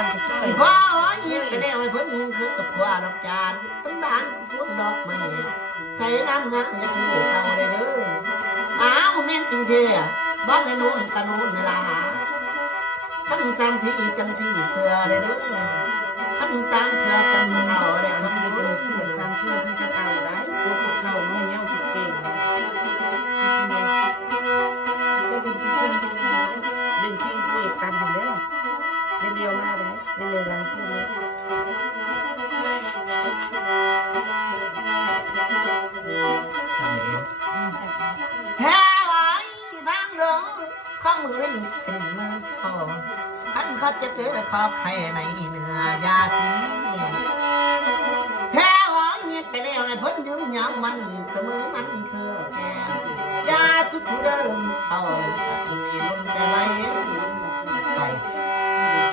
านก็ช่วย พ่อยิบไปแล้วให้เพิ่นคือกับว่าดอกจานต้นบานพวงดอกไม้ใส่งามอย่าคือเก่าได้เด้ออ้าวแม่นจริงเท่บ้านในนู้นกะนู้นนี่ล่ะขันสามที่จังสีเสือได้เด้อขันสามเถื่อจังสิเอาได้ สาม คำ ที พู จะ ด มาเชื่อสามเพื่อนที่จะเอาได้ตัวพวกเขาน้อยเงี้ยถูกเก่งก็เป็นที่เพื่อนเล่นที่คุยกันอยู่แล้วเล่นเดียวมาได้เล่นเร็วรังที่นี้ ทำเองแพ้ไว้บางดงข้องมือเล่นเป็นมือสองขันเขาจะเจอขอบไข่ในเนื้อยาสีแพ้ไว้เงียบไปแล้วให้พ้นยืงยามมันเสมอมันคือแก่ยาสุดทุเรศเศร้าอันนี้ล้นแต่ไว้